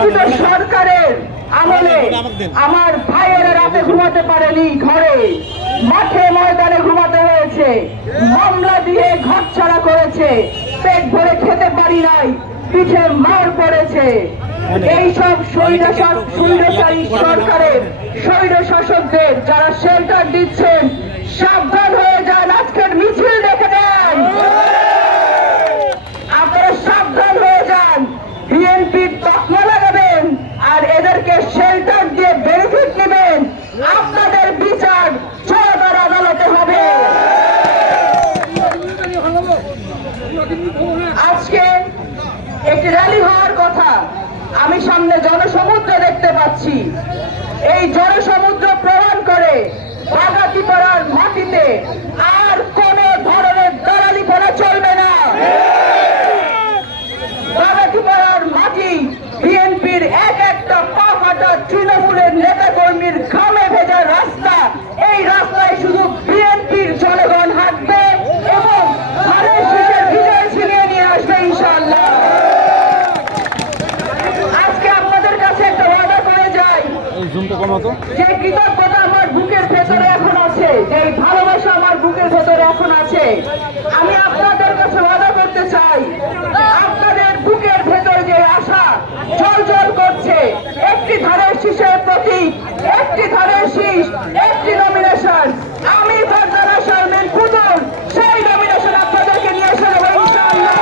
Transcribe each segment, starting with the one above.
তথাকথিত সরকারের আমলে আমার ভাইয়েরা রাতে ঘুমাতে পারেনি ঘরে। মাঠে ময়দানে ঘুমাতে হয়েছে। মামলা দিয়ে ঘর ছাড়া করেছে। পেট ভরে খেতে পারি নাই। পিঠে মার পড়েছে। এইসব স্বৈরাচার স্বৈরাচারী সরকারের স্বৈর শাসকদের যারা শেল্টার দিচ্ছেন সাবধান হয়ে যান। আজকের মিছিল দেখে নেন আপনারা সাবধান হয়ে যান বিএনপির তকমা লাগাবেন আর এদেরকে শেল্টার দিয়ে বেনিফিট নেবেন আপনাদের বিচার চৌদার আদালতে হবে আজকে একটি র্যালি হওয়ার কথা সামনে জনসমুদ্র দেখতে পাচ্ছি। এই জনসমুদ্র প্রমাণ করে বাগাতিপাড়ার মাটিতে আর কোন ধরনের দালালি করা চলবে না। বাগাতিপাড়ার মাটি বিএনপির এক একটা পা ফাটা তৃণমূলের নেতা কর্মীর ঘামে ভেজা রাস্তা এই রাস্তায় শুধু বিএনপির জনগণ হাঁটবে এবং ঘরের শেষে বিজয় ছিনিয়ে নিয়ে আসবে ইনশাআল্লাহ আজকে আপনাদের কাছে একটা ওয়াদা করে যাই কমাতো যে কৃতজ্ঞতা আমার বুকের ভেতরে এখন আছে, যে ভালোবাসা আমার বুকের ভেতরে এখন আছে, আমি আপনাদের কাছে ওয়াদা করতে চাই, আপনাদের বুকের ভেতর যে আশা জল জল করছে, একটি ধারের শীষের প্রতীক, একটি ধারের শীষ, একটি নমিনেশন আমি ফারজানা শারমিন পুতুল সেই নমিনেশন আপনাদেরকে নিয়ে এসে দেবো ইনশাআল্লাহ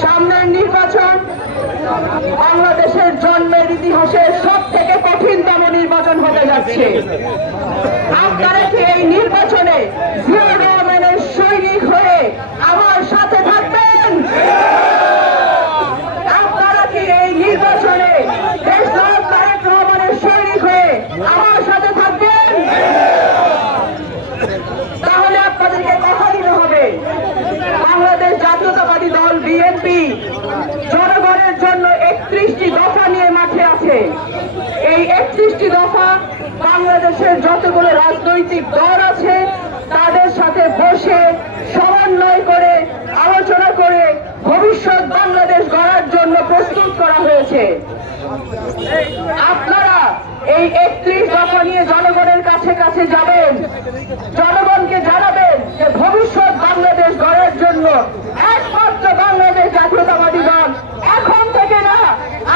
সামনের নির্বাচন বাংলাদেশের জন্মের ইতিহাসের সব থেকে কঠিনতম নির্বাচন হতে যাচ্ছে। আপনারা কি এই নির্বাচনে জিয়াউর রহমানের সৈনিক হয়ে আমার সাথে থাকবেন আপনারা কি এই নির্বাচনে দেশনায়ক তারেক রহমানের সৈনিক হয়ে আমার সাথে থাকবেন তাহলে আপনাদেরকে কথা দিতে হবে বাংলাদেশ জাতীয়তাবাদী দল বিএনপি জনগণের জন্য একত্রিশটি দফা নিয়ে মাঠে আছে এই একত্রিশটি দফা বাংলাদেশের যতগুলো রাজনৈতিক দল আছে তাদের সাথে বসে সমন্বয় করে আলোচনা করে ভবিষ্যৎ বাংলাদেশ গড়ার প্রস্তুত করা হয়েছে। আপনারা এই একত্রিশ দফা নিয়ে জনগণের কাছে কাছে যাবেন জনগণকে জানাবেন যে ভবিষ্যৎ বাংলাদেশ গড়ার জন্য একমাত্র বাংলাদেশ জাতীয়তাবাদী দল এখন থেকে না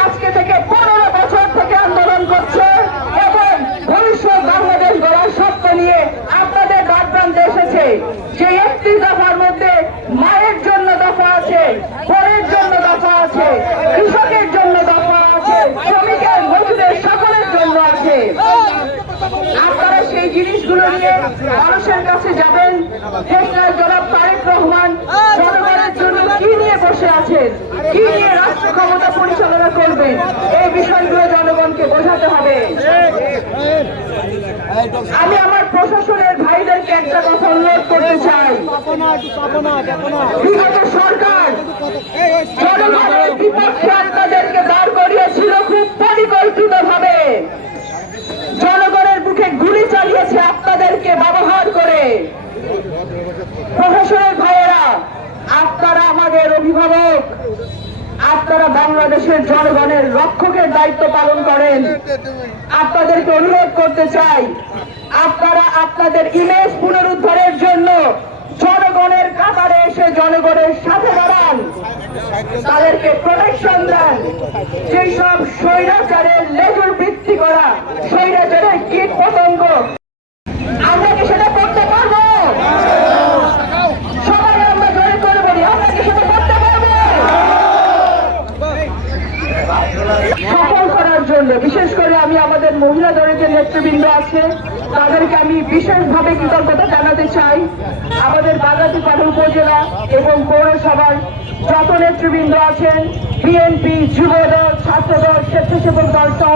আজকে থেকে পনেরো বছর থেকে আন্দোলন করছে এবং ভবিষ্যৎ বাংলাদেশ গড়ার স্বপ্ন নিয়ে আপনাদের রাজপ্রান্তে এসেছে যে একটি দফার মধ্যে মায়ের জন্য দফা আছে পরের জন্য দফা আছে কৃষকের জন্য দফা আছে শ্রমিকের মজুরের সকলের জন্য আছে আপনারা সেই জিনিসগুলো নিয়ে মানুষের কাছে যাবেন দেশনায়ক জনাব তারেক রহমান, জনগণের জন্য কি নিয়ে বসে আছেন? কি নিয়ে রাষ্ট্র ক্ষমতা পরিচালনা করবেন? এই বিষয়গুলো জনগণকে বোঝাতে হবে। আমি আমার প্রশাসনের ভাইদেরকে একটা কথা অনুরোধ করতে চাই। বিগত সরকার জনগণের বিপক্ষে আপনাদেরকে দাঁড় করিয়েছিল খুব পরিকল্পিত ভাবে জনগণের বুকে গুলি চালিয়েছে আপনাদেরকে ব্যবহার করে প্রশাসনের ভাইয়েরা আপনারা আমাদের অভিভাবক আপনারা বাংলাদেশের জনগণের রক্ষকের দায়িত্ব পালন করেন। আপনাদেরকে অনুরোধ করতে চাই, আপনারা আপনাদের ইমেজ পুনরুদ্ধারের জন্য জনগণের কাতারে এসে জনগণের সাথে দাঁড়ান। তাদেরকে প্রোটেকশন দেন। যেসব স্বৈরাচারের লেজুর বৃত্তি করা, স্বৈরাচারের জন্য বিশেষ করে আমি আমাদের মহিলা দলের যে নেতৃবৃন্দ আছে, তাদেরকে আমি বিশেষভাবে কৃতজ্ঞতা জানাতে চাই। আমাদের বাগাতি বাগাতিপাড়া উপজেলা এবং পৌরসভার যত নেতৃবৃন্দ আছেন, বিএনপি, যুবদল, ছাত্রদল, স্বেচ্ছাসেবক দল সহ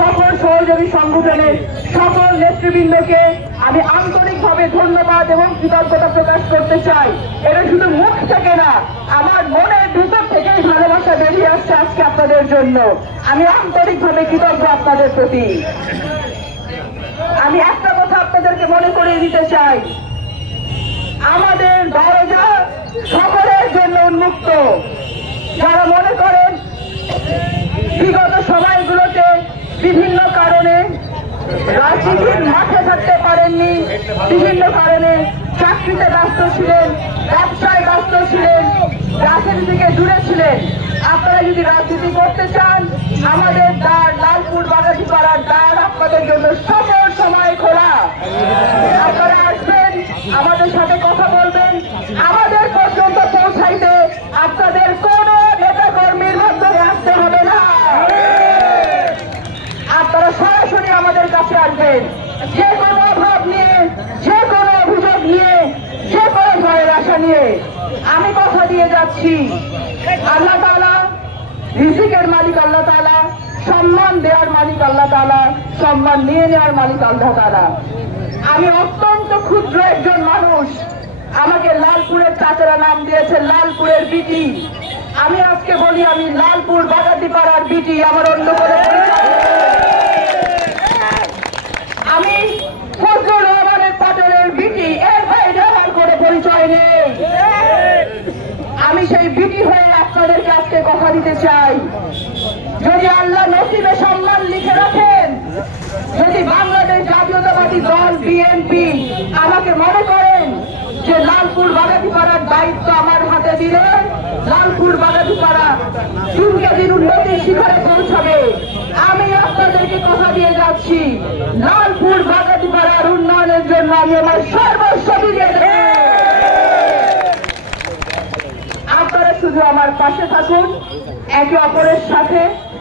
সকল সহযোগী সংগঠনের সকল নেতৃবৃন্দকে আমি আন্তরিকভাবে ধন্যবাদ এবং কৃতজ্ঞতা প্রকাশ করতে চাই এটা শুধু মুখ থেকে না আমার মনের ভিতর থেকেই ভালোবাসা ভাষা বেরিয়ে আসছে আজকে আপনাদের জন্য। আমি আন্তরিকভাবে কৃতজ্ঞ আপনাদের প্রতি। আমি একটা কথা আপনাদেরকে মনে করিয়ে দিতে চাই। আমাদের দরজা সকলের জন্য উন্মুক্ত। যারা মনে করেন বিগত সময়গুলোতে বিভিন্ন কারণে রাজনীতির মাঠে থাকতে পারেননি, বিভিন্ন কারণে চাকরিতে ব্যস্ত ছিলেন, ব্যবসায় ব্যস্ত ছিলেন রাজনীতি থেকে দূরে ছিলেন। আপনারা যদি রাজনীতি করতে চান, আমাদের দ্বার লালপুর বাগাতি পাড়ার দ্বার আপনাদের জন্য সকল সময় খোলা। আপনারা আসবেন, আমাদের সাথে কথা বলবেন। আমাদের পর্যন্ত পৌঁছাইতে আপনাদের কোন নেতা কর্মীর মাধ্যমে আসতে হবে না। আপনারা সরাসরি আমাদের কাছে আসবেন। যে কোনো অভাব নিয়ে, যে কোনো অভিযোগ নিয়ে, যে কোনো ভয়ের আশা নিয়ে। আমি কথা দিয়ে যাচ্ছি। আল্লাহ রিজিকের মালিক আল্লাহ তালা সম্মান দেওয়ার মালিক আল্লাহ তালা সম্মান নিয়ে নেওয়ার মালিক আল্লাহ তালা আমি অত্যন্ত ক্ষুদ্র একজন মানুষ। আমাকে লালপুরের চাচারা নাম দিয়েছে লালপুরের বিটি। আমি আজকে বলি, আমি লালপুর বাগাতি পাড়ার বিটি, আমার অন্য করে আমি সেই বিটি হয়ে আপনাদেরকে আজকে কথা দিতে চাই। যদি আল্লাহ নসিবে সম্মান লিখে রাখেন, যদি বাংলাদেশ জাতীয়তাবাদী দল, বিএনপি আমাকে মনে করেন যে লালপুর বাগাতি পাড়ার দায়িত্ব আমার হাতে দিলে, লালপুর বাগাতি পাড়া দিনকে দিন উন্নতির শিখরে পৌঁছাবে। আমি আপনাদেরকে কথা দিয়ে যাচ্ছি। লালপুর বাগাতি পাড়ার উন্নয়নের জন্য আমি আমার সর্বস্ব দিয়ে দেব আপনারা শুধু আমার পাশে থাকুন। একে অপরের সাথে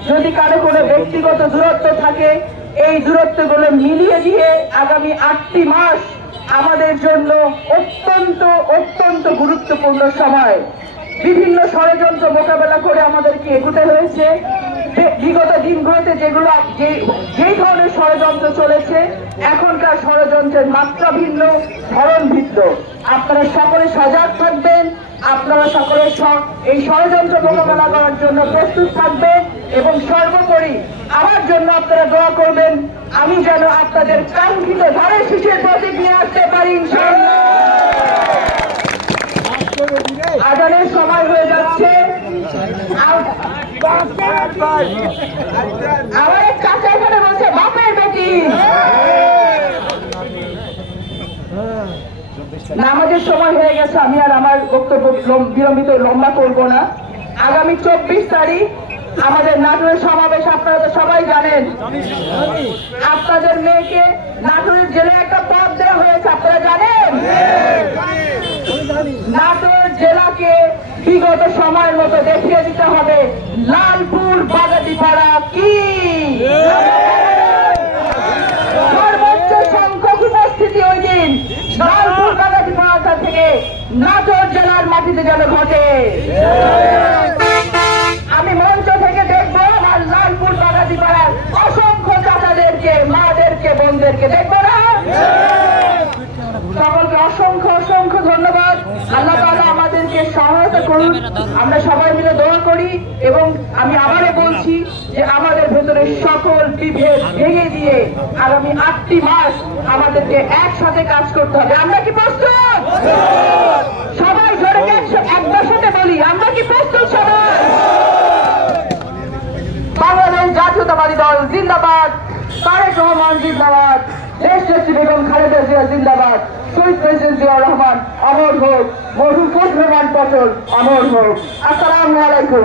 যদি কারও কোনো ব্যক্তিগত দূরত্ব থাকে, এই দূরত্বগুলো মিলিয়ে দিয়ে আগামী আটটি মাস আমাদের জন্য অত্যন্ত অত্যন্ত গুরুত্বপূর্ণ সময়। বিভিন্ন ষড়যন্ত্র মোকাবেলা করে আমাদেরকে এগোতে হয়েছে। বিগত দিনগুলোতে যেগুলো, যে যেই ধরনের ষড়যন্ত্র চলেছে, এখনকার ষড়যন্ত্রের মাত্রা ভিন্ন, ধরন ভিন্ন। আপনারা সকলে সজাগ থাকবেন। আপনারা সকলে এই ষড়যন্ত্র মোকাবেলা করার জন্য প্রস্তুত থাকবেন এবং সর্বোপরি আমার জন্য আপনারা দোয়া করবেন, আমি যেন আপনাদের কাঙ্ক্ষিত ধারে শিশের প্রতীক নিয়ে আসতে পারি। আজানের সময় হয়ে যাচ্ছে। আমার এক চাচা এখানে বাপের বেটি নামাজের সময় হয়ে গেছে, আমি আর আমার বক্তব্য বিলম্বিত লম্বা করব না। আগামী চব্বিশ তারিখ আমাদের নাটোরের সমাবেশ, আপনারা তো সবাই জানেন। আপনাদের মেয়েকে নাটোরের জেলায় একটা পদ দেওয়া হয়েছে, আপনারা জানেন? নাটোর জেলাকে বিগত সময়ের মতো দেখিয়ে দিতে হবে লালপুর বাগাতিপাড়া কি সর্বোচ্চ সংখ্যক উপস্থিতি ওই দিন লালপুর বাগাতিপাড়া থেকে নাটোর জেলার মাটিতে যেন ঘটে। আমি মঞ্চ থেকে দেখব আমার লালপুর বাগাতিপাড়ার অসংখ্য চাচাদেরকে, মাদেরকে, বোনদেরকে দেখব না? সকলকে অসংখ্য অসংখ্য ধন্যবাদ। আল্লাহ তাআলা আমাদেরকে সহায়তা করুন। আমরা সবাই মিলে দোয়া করি এবং আমি আবারও বলছি যে আমাদের ভেতরে সকল বিভেদ ভেঙে দিয়ে আগামী আটটি মাস আমাদেরকে একসাথে কাজ করতে হবে। আমরা কি প্রস্তুত সবাই ধরে একশো- একটার সাথে বলি আমরা কি প্রস্তুত সবাই বাংলাদেশ দল জিন্দাবাদ, তারেক রহমান জিন্দাবাদ দেশ বেগম খালেদা জিয়া জিন্দাবাদ, শহীদ প্রেসিডেন্ট জিয়া রহমান অমর হোক মধু ফজলুর রহমান পটল অমর হোক। আসসালামু আলাইকুম।